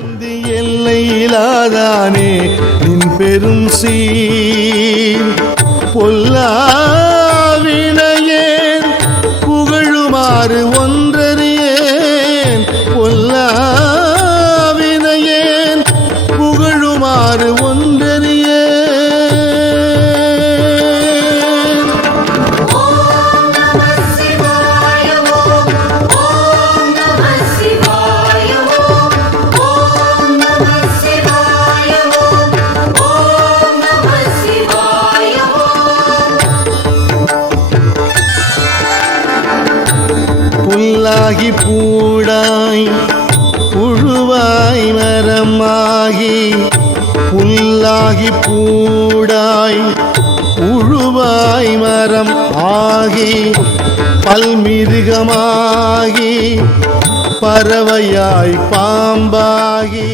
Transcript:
நந்தி எல்லையிலாதானே நின் பெரும் சீர் பொல்லா புல்லாகி பூடாய் புழுவாய் மரமாகி புல்லாகி பூடாய் புழுவாய் மரம் ஆகி பல்மிருகமாகி பறவையாய் பாம்பாகி.